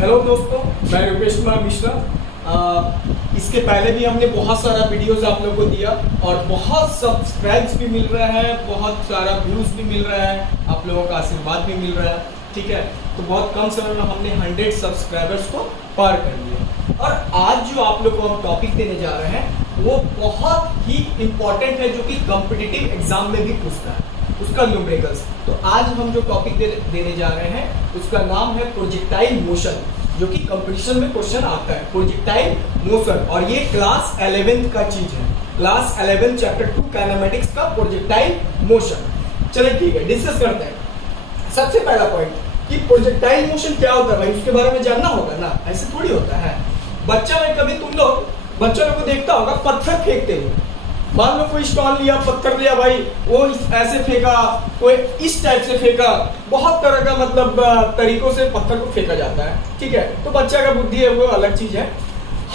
Hello दोस्तों, मैं रूपेश कुमार मिश्रा। इसके पहले भी हमने बहुत सारा वीडियोस आप लोगों को दिया और बहुत सब्सक्राइब्स भी मिल रहा है, बहुत सारा व्यूज भी मिल रहा है, आप लोगों का आशीर्वाद भी मिल रहा है। ठीक है, तो बहुत कम समय में हमने 100 सब्सक्राइबर्स को पार कर लिया। और आज जो आप लोग को हम टॉपिक देने जा रहे हैं वो बहुत ही इंपॉर्टेंट है, जो कि कॉम्पिटिटिव एग्जाम में भी पूछता है, उसका न्यूमेरिकल्स। तो आज हम जो टॉपिक देने जा रहे हैं उसका नाम है प्रोजेक्टाइल मोशन, जो कि कंपटीशन में क्वेश्चन आता है, प्रोजेक्टाइल मोशन। और ये क्लास 11 का चीज है, क्लास 11 चैप्टर 2 काइनेमेटिक्स का प्रोजेक्टाइल मोशन। चलिए ठीक है, डिस्कस करते हैं। सबसे पहला पॉइंट कि प्रोजेक्टाइल मोशन क्या होता है भाई, उसके बारे में जानना होगा ना, ऐसे थोड़ी होता है। बच्चा में कभी तुम लोग बच्चों लोग को देखता होगा पत्थर फेंकते हुए, मान लो कोई स्टोन लिया, पत्थर लिया भाई, वो ऐसे फेंका, कोई इस टाइप से फेंका, बहुत तरह का मतलब तरीकों से पत्थर को फेंका जाता है। ठीक है, तो बच्चा का बुद्धि है वो अलग चीज है।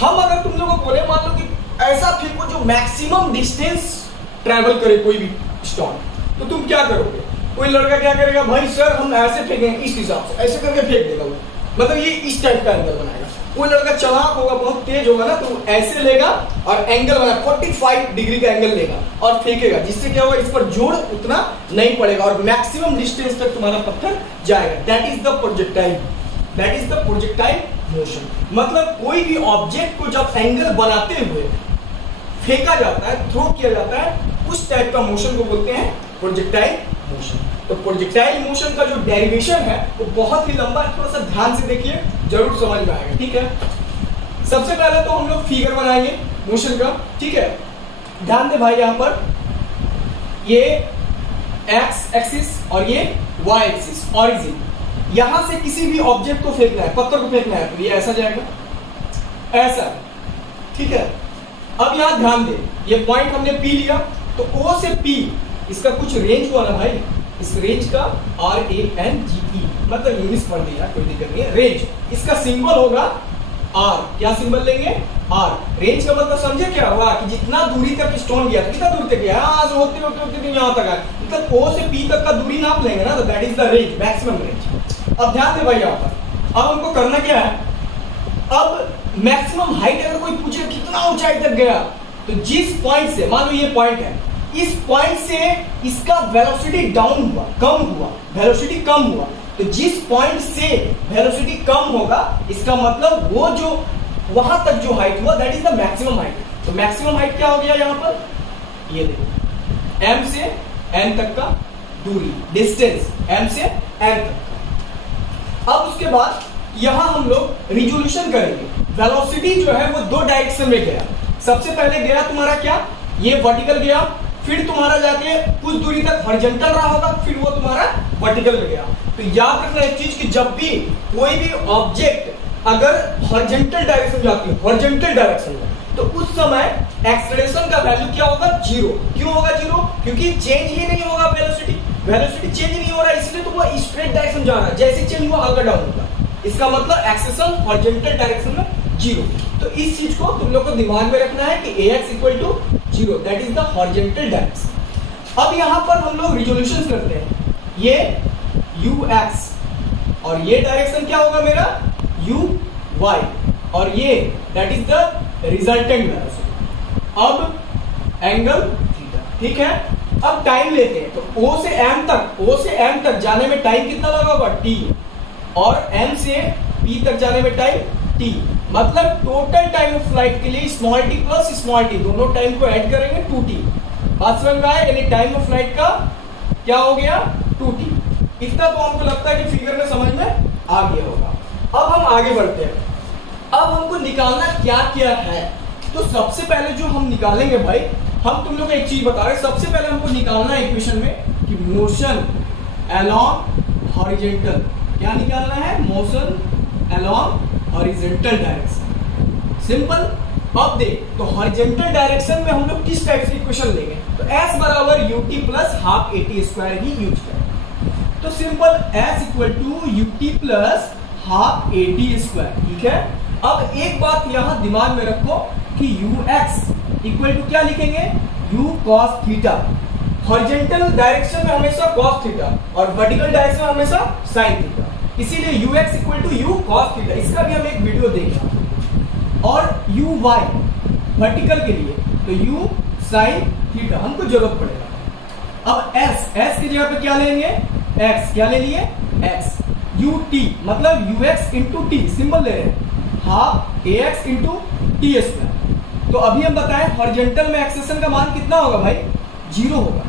हम अगर तुम लोगों को बोले मान लो कि ऐसा फेंको जो मैक्सिमम डिस्टेंस ट्रेवल करे कोई भी स्टोन, तो तुम क्या करोगे? कोई लड़का क्या करेगा, भाई सर हम ऐसे फेंकेंगे, इस हिसाब से ऐसे करके फेंक देगा वो, मतलब ये इस टाइप का एंगल बनाएगा। कोई लड़का चालाक होगा, बहुत तेज होगा ना, तो ऐसे लेगा और एंगल बना 45 डिग्री का एंगल लेगा और फेंकेगा, जिससे क्या होगा, इस पर जोर उतना नहीं पड़ेगा और मैक्सिमम डिस्टेंस तक तुम्हारा पत्थर जाएगा। That is the projectile, that is the projectile motion. मतलब कोई भी ऑब्जेक्ट को जब एंगल बनाते हुए फेंका जाता है, थ्रो किया जाता है, उस टाइप का मोशन को बोलते हैं प्रोजेक्टाइल मोशन। तो प्रोजेक्टाइल मोशन का जो डेरिवेशन है वो बहुत ही लंबा है, थोड़ा सा ध्यान से देखिए, जरूर समझ में आएगा। ठीक है, सबसे पहले तो हम लोग फिगर बनाएंगे मोशन का। ठीक है, ध्यान दे भाई, यहां पर ये एक्स एक्सिस और ये वाई एक्सिस, ऑरिजिन। यहां से किसी भी ऑब्जेक्ट को फेंकना है, पत्थर को फेंकना है, तो ये ऐसा जाएगा, ऐसा। ठीक है, अब यहां ध्यान दे, ये पॉइंट हमने पी लिया, तो ओ से पी इसका कुछ रेंज हुआ ना भाई, इस रेंज का RANGE, मतलब यूनिट्स पढ़ लिया, कोई दिक्कत नहीं है। रेंज, इसका सिंबल होगा R। क्या सिंबल लेंगे? R। रेंज का मतलब समझे क्या हुआ कि जितना दूरी तक स्टोन गया, कितना दूर तक गया, होते होते होते यहां तक है, मतलब O से P तक का दूरी नाप लेंगे ना, तो that is the range, maximum range. अब ध्यान दे भाई, यहां पर अब हमको करना क्या है, अब मैक्सिमम हाइट अगर कोई पूछे कितना ऊंचाई तक गया, तो जिस पॉइंट से, मान लो ये पॉइंट है, इस पॉइंट से इसका वेलोसिटी डाउन हुआ, कम हुआ, वेलोसिटी कम हुआ, तो जिस पॉइंट से वेलोसिटी कम होगा, इसका मतलब वो जो वहां तक जो हाइट हुआ, that is the maximum height. तो मैक्सिमम हाइट क्या हो गया यहां पर, ये देखो, m से n तक का दूरी, डिस्टेंस m से n तक। अब उसके बाद यहां हम लोग रिजोल्यूशन करेंगे। वेलोसिटी जो है वो दो डायरेक्शन में गया। सबसे पहले गया तुम्हारा क्या, ये वर्टिकल गया, फिर तुम्हारा जाके कुछ दूरी तक हॉरिजॉन्टल रहा होगा, फिर वो तुम्हारा वर्टिकल में गया। तो याद रखना एक चीज कि जब भी कोई भी ऑब्जेक्ट अगर हॉरिजॉन्टल डायरेक्शन जाती है, हॉरिजॉन्टल डायरेक्शन में, तो उस समय एक्सेलरेशन का वैल्यू क्या होगा, 0। क्यों होगा 0? क्योंकि चेंज ही नहीं होगा वेलोसिटी, वेलोसिटी चेंज नहीं हो रहा है, इसलिए तो वो स्ट्रेट डायरेक्शन जा रहा है, जैसे चेंज हुआ आगे डाउन होगा। इसका मतलब एक्सेलेरेशन हॉरिजॉन्टल डायरेक्शन में 0। तो इस चीज को तुम लोग को दिमाग में रखना है कि AX = 0, that is the horizontal direction. अब यहां पर हम लोग रिजोल्यूशन करते हैं, ये UX और ये डायरेक्शन क्या होगा मेरा, UY, और ये that is the resultant direction. अब एंगल थीटा। ठीक है, अब टाइम लेते हैं, तो O से M तक जाने में टाइम कितना लगा होगा, T, और M से P तक जाने में टाइम T। मतलब टोटल टाइम ऑफ फ्लाइट के लिए small t plus small t दोनों टाइम को ऐड करेंगे 2t। बात समझ में आया, यानी टाइम ऑफ फ्लाइट का क्या हो गया, 2t। इतना तो हमको लगता है कि फिगर में समझ में आ गया होगा। अब हम आगे बढ़ते हैं। अब हमको निकालना क्या क्या है, तो सबसे पहले जो हम निकालेंगे भाई, हम तुम लोग को एक चीज बता रहे हैं, सबसे पहले हमको निकालना है इक्वेशन में कि मोशन अलोंग हॉरिजॉन्टल, क्या निकालना है, motion along horizontal direction. Simple. अब देख, तो हॉरिजॉन्टल डायरेक्शन में हम लोग किस टाइप से इक्वेशन लेंगे, तो S = UT + ½ AT² ही यूज करेंगे। तो सिंपल, S = UT + ½ AT²। ठीक है, अब एक बात यहां दिमाग में रखो कि UX = क्या लिखेंगे, U cos theta. Horizontal direction में हमेशा cos थीटा और वर्टिकल डायरेक्शन में हमेशा sin थीटा। इसीलिए u x equal to u cos theta, इसका भी हम एक वीडियो देंगे। और यू वाई वर्टिकल के लिए तो यू साइन थीटा हमको जरूरत पड़ेगा। अब एस की जगह पे क्या लेंगे, एक्स, क्या ले लिए एक्स, यू टी मतलब you x into T symbol ले रहे हैं, half a x into t square. तो अभी हम बताएं हॉरिजॉन्टल में एक्सेशन का मान कितना होगा भाई, 0 होगा।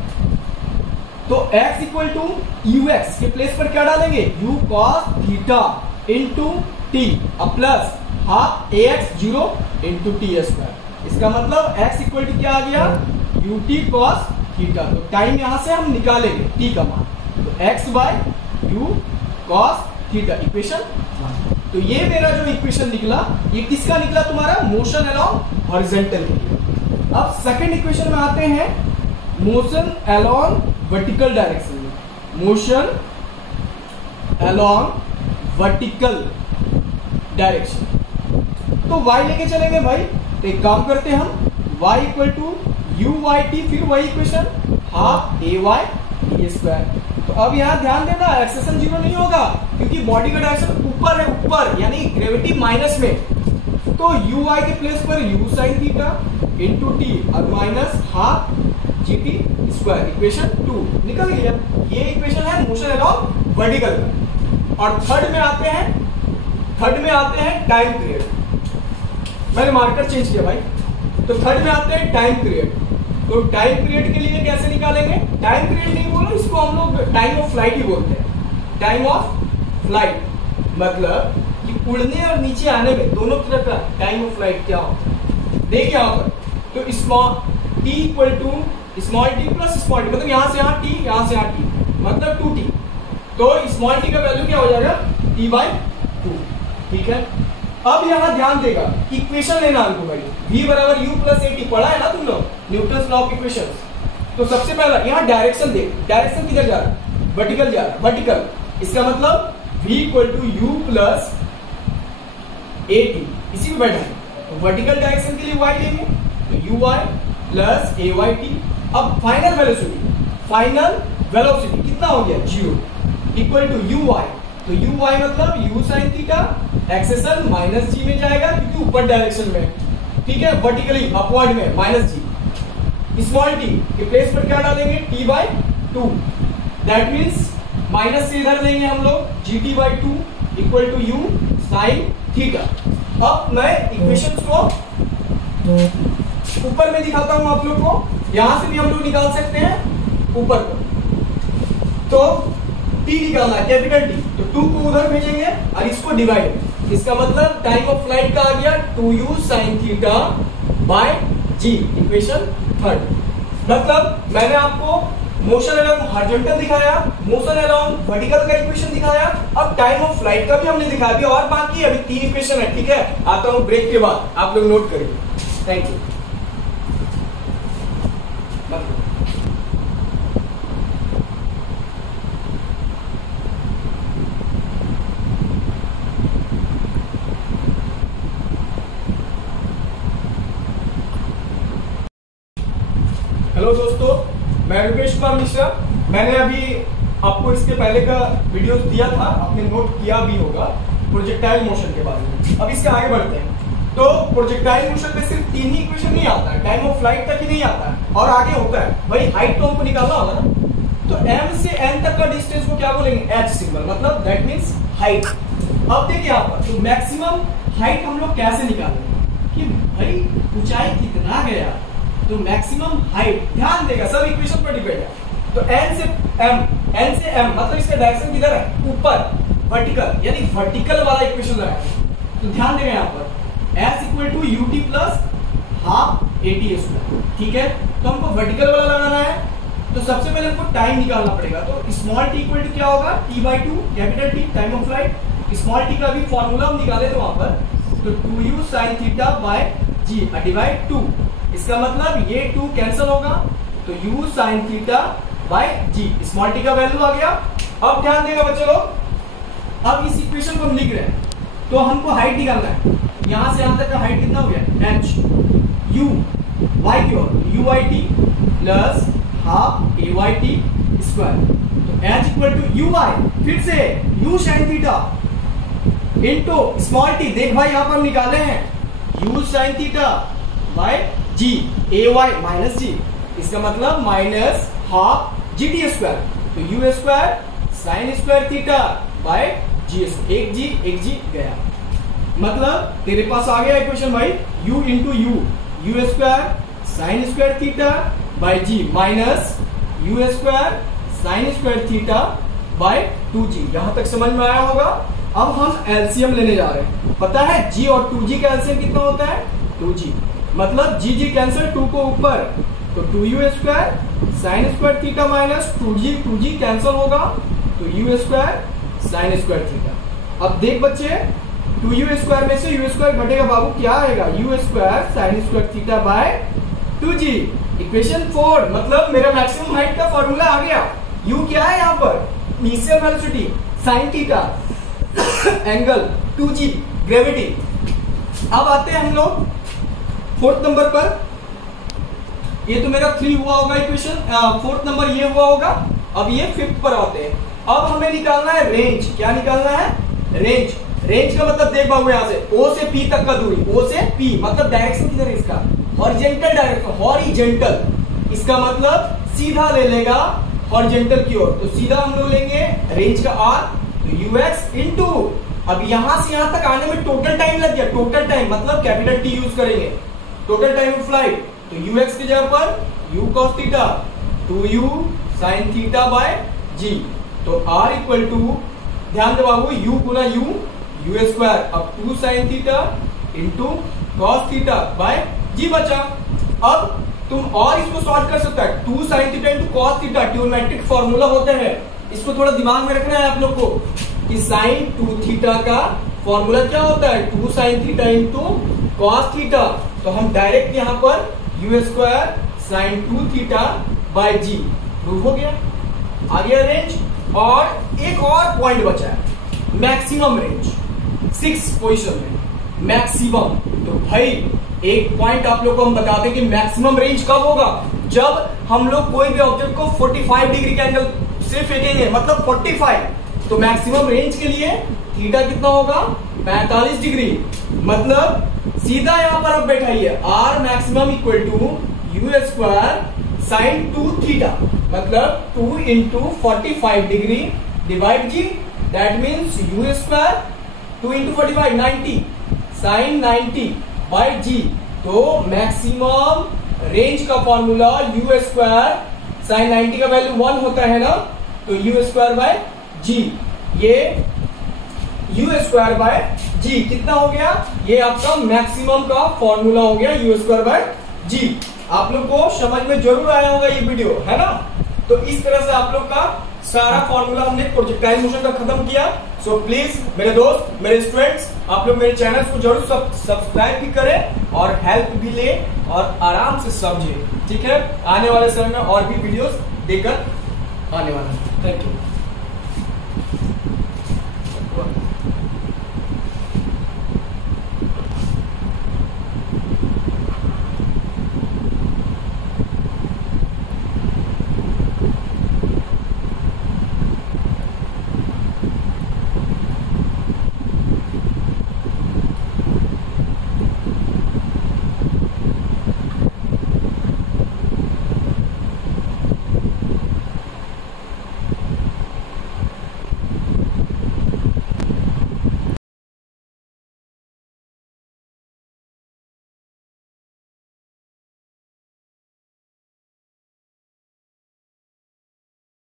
तो x equal to u x के प्लेस पर क्या डालेंगे, u cos theta into t plus half a x 0 into t square. इसका मतलब x इक्वल टू क्या आ गया, यू टी कॉस थीटा। तो टाइम यहां से हम निकालेंगे t का मान, तो x by u cos theta equation 1। तो ये मेरा जो इक्वेशन निकला ये किसका निकला, तुम्हारा मोशन अलोंग हॉरिजॉन्टल के लिए। अब सेकंड इक्वेशन में आते हैं, मोशन अलोंग वर्टिकल डायरेक्शन में, मोशन अलोंग वर्टिकल डायरेक्शन। तो y लेके चलेंगे भाई, तो एक काम करते हैं हम, y equal to you y t, फिर वही equation half a Y t square. तो अब यहाँ ध्यान देना एक्सेशन 0 नहीं होगा क्योंकि बॉडी का डायरेक्शन ऊपर है, ऊपर यानी ग्रेविटी माइनस में। तो यू वाई के प्लेस पर U sine theta into T और minus half G T square, equation 2 निकल गया। ये इक्वेशन है मोशन अलोंग वर्टिकल का। और थर्ड में आते हैं टाइम पीरियड। मैंने मार्कर चेंज किया भाई, तो थर्ड में आते हैं टाइम पीरियड। तो टाइम पीरियड के लिए कैसे निकालेंगे, टाइम पीरियड नहीं बोलो, इसको हम लोग टाइम ऑफ फ्लाइट ही बोलते हैं। टाइम ऑफ फ्लाइट मतलब कि उड़ने और नीचे आने में दोनों तरह का टाइम ऑफ फ्लाइट क्या होता है। देखिए यहाँ पर, तो small t equal to small t plus small t, मतलब यहाँ से यहाँ टी, यहाँ से यहाँ टी, मतलब 2t। तो स्मॉल टी का वैल्यू क्या हो जाएगा, t बाई 2। ठीक है, अब यहां ध्यान देगा, इक्वेशन लेना हमको भाई, v बराबर u प्लस ए टी, पढ़ा है ना तुम लोग न्यूटन्स लॉ ऑफ इक्वेशंस। तो सबसे पहला यहां डायरेक्शन देख, डायरेक्शन किधर जा रहा है, वर्टिकल जा रहा है, वर्टिकल। इसका मतलब v equal to u plus a t, इसी में बैठा है। तो वर्टिकल डायरेक्शन के लिए y लेंगे, तो U Y plus A Y T. अब फाइनल वेलोसिटी कितना हो गया, 0 इक्वल टू यू वाई। तो यू वाई मतलब U sine theta, acceleration minus G में जाएगा क्योंकि ऊपर डायरेक्शन में, ठीक है, वर्टिकली अपवर्ड में माइनस जी। स्मॉल टी के प्लेस पर क्या डालेंगे, T by 2, that means minus से इधर लेंगे हम लोग, G T by 2 equal to U sine theta. अब मैं इक्वेशन को ऊपर में दिखाता हूं आप लोग को, यहां से भी हम लोग निकाल सकते हैं ऊपर को। तो टी निकालना है, कैपिटल टी, तो 2 को उधर भेजेंगे और इसको डिवाइड। इसका मतलब टाइम ऑफ फ्लाइट का आ गया 2u sin theta by g, equation 3। मतलब मैंने आपको मोशन अलोंग हॉरिजॉन्टल दिखाया, मोशन अलोंग वर्टिकल का इक्वेशन दिखाया, अब टाइम ऑफ फ्लाइट का भी हमने दिखाया दिया, और बाकी अभी 3 इक्वेशन है। ठीक है, आता हूं ब्रेक के बाद, आप लोग नोट करिए। Thank you. हेलो दोस्तों, मैं रुपेश कुमार मिश्रा। मैंने अभी आपको इसके पहले का वीडियो दिया था, आपने नोट किया भी होगा, प्रोजेक्टाइल मोशन के बारे में। अब इसके आगे बढ़ते हैं। तो प्रोजेक्टाइल मोशन में सिर्फ 3 ही इक्वेशन नहीं आता है, टाइम ऑफ फ्लाइट तक ही नहीं आता है, और आगे होता है भाई हाइट, तो हमको निकालना होगा ना। तो m से n तक का डिस्टेंस को क्या बोलेंगे, h सिंबल, मतलब दैट मीन्स हाइट। अब देखिए यहाँ पर, तो मैक्सिमम हाइट हम लोग कैसे निकालेंगे कि भाई ऊंचाई कितना गया, तो मैक्सिमम हाइट ध्यान देगा, सब इक्वेशन पर डिपेंड है। तो n से m मतलब इसका डायरेक्शन किधर है, ऊपर, वर्टिकल, यानी वर्टिकल वाला इक्वेशन लगाएंगे। तो ध्यान देगा यहाँ पर s equal to u t plus half a t square. ठीक है, तो हमको वर्टिकल वाला लगाना है, तो सबसे पहले हमको टाइम निकालना पड़ेगा। तो स्मॉल टी इक्वल टू क्या होगा, T by 2, capital T time of flight. Small t का भी फॉर्मूला हम निकाले थे वहां पर, तो 2u sin theta by g divide 2। इसका मतलब ये 2 कैंसिल होगा, तो u sin theta by g, small t का वैल्यू आ गया। अब ध्यान देगा बच्चे लोग, अब इस इक्वेशन को हम लिख रहे हैं, तो हमको हाइट निकालना है। यहां से यहां तक का हाइट कितना हो गया, h, u y की ओर u y t plus half a y t square. तो H equal to you Y, फिर से U sine theta into small T, देख भाई यहां पर निकाले हैं U sine theta by G, A Y minus G, इसका मतलब minus half G T square, तो U square sine square theta by G, एक जी गया, मतलब तेरे पास आ गया इक्वेशन भाई u into u square sine square theta by g minus u square sine square theta by 2g। यहां तक समझ में आया होगा। अब हम एलसीएम लेने जा रहे हैं। पता है g और 2g का एलसीएम कितना होता है 2g, मतलब g कैंसिल 2 को ऊपर, तो 2u square sine square theta minus 2g cancel होगा, तो u square sine square theta. अब देख बच्चे 2u स्क्वायर में से u स्क्वायर घटेगा बाबू, क्या आएगा u square sine square theta by 2g। Equation 4, मतलब मेरा मैक्सिमम हाइट का फॉर्मूला आ गया। u क्या है यहाँ पर, initial velocity sine theta angle 2g gravity. अब आते हैं हम लोग 4th नंबर पर, ये तो मेरा 3 हुआ होगा इक्वेशन, 4th नंबर ये हुआ होगा। अब ये 5th पर आते हैं। अब हमें निकालना है रेंज। क्या निकालना है, रेंज। रेंज का मतलब देख बाबू यहाँ से O से P तक का दूरी, O से P मतलब डायरेक्शन किधर है इसका, हॉरिजॉन्टल डायरेक्शन, हॉरिजॉन्टल, इसका मतलब सीधा ले लेगा हॉरिजॉन्टल की ओर, तो सीधा हम लोग लेंगे रेंज का R, तो ux इंटू, अब यहां से यहां तक आने में टोटल टाइम लग गया, टोटल टाइम मतलब कैपिटल T यूज करेंगे, टोटल टाइम ऑफ फ्लाइट, तो ux की जगह पर u cos theta 2u sin theta bye g, तो r इक्वल टू, ध्यान दे बाबू u गुना u स्क्वायर, अब 2 sin theta into cos theta by g बचा। अब तुम और इसको सॉल्व कर सकता है, 2 sin theta into cos theta trigonometric formula होता है, इसको थोड़ा दिमाग में रखना है आप लोग को कि sin 2 थीटा का फॉर्मूला क्या होता है, 2 sin theta into cos theta, तो हम डायरेक्ट यहां पर u square sin 2 theta by g prove हो गया, आ गया रेंज। और एक और पॉइंट बचा है, मैक्सिमम रेंज 6 पोजीशन में मैक्सिमम। तो भाई एक पॉइंट आप लोग को हम बता दें कि मैक्सिमम रेंज कब होगा, जब हम लोग कोई भी ऑब्जेक्ट को 45 डिग्री के एंगल से फेंकेंगे, मतलब 45, तो मैक्सिमम रेंज के लिए थीटा कितना होगा 45 डिग्री, मतलब सीधा यहां पर अब बैठाइए r maximum equal to U square sine 2 theta, मतलब 2 into 45 degree divide G, that means U square 2 into 45 90 sine 90 by G. तो मैक्सिमम रेंज का फॉर्मूला यू स्क्वायर साइन 90 का वैल्यू 1 होता है ना, तो यू स्क्वायर बाय जी, ये यू स्क्वायर बाय जी कितना हो गया, ये आपका मैक्सिमम का फॉर्मूला हो गया यू स्क्वायर बाय जी। आप लोग को समझ में जरूर आया होगा ये वीडियो, है ना। तो इस तरह से आप लोग का सारा फॉर्मूला हमने प्रोजेक्टाइल मोशन का खत्म किया। सो प्लीज मेरे दोस्त, मेरे स्टूडेंट्स, आप लोग मेरे चैनल को जरूर सब्सक्राइब भी करें और हेल्प भी ले और आराम से समझे, ठीक है। आने वाले समय में और भी वीडियोस देकर आने वाला है। Thank you.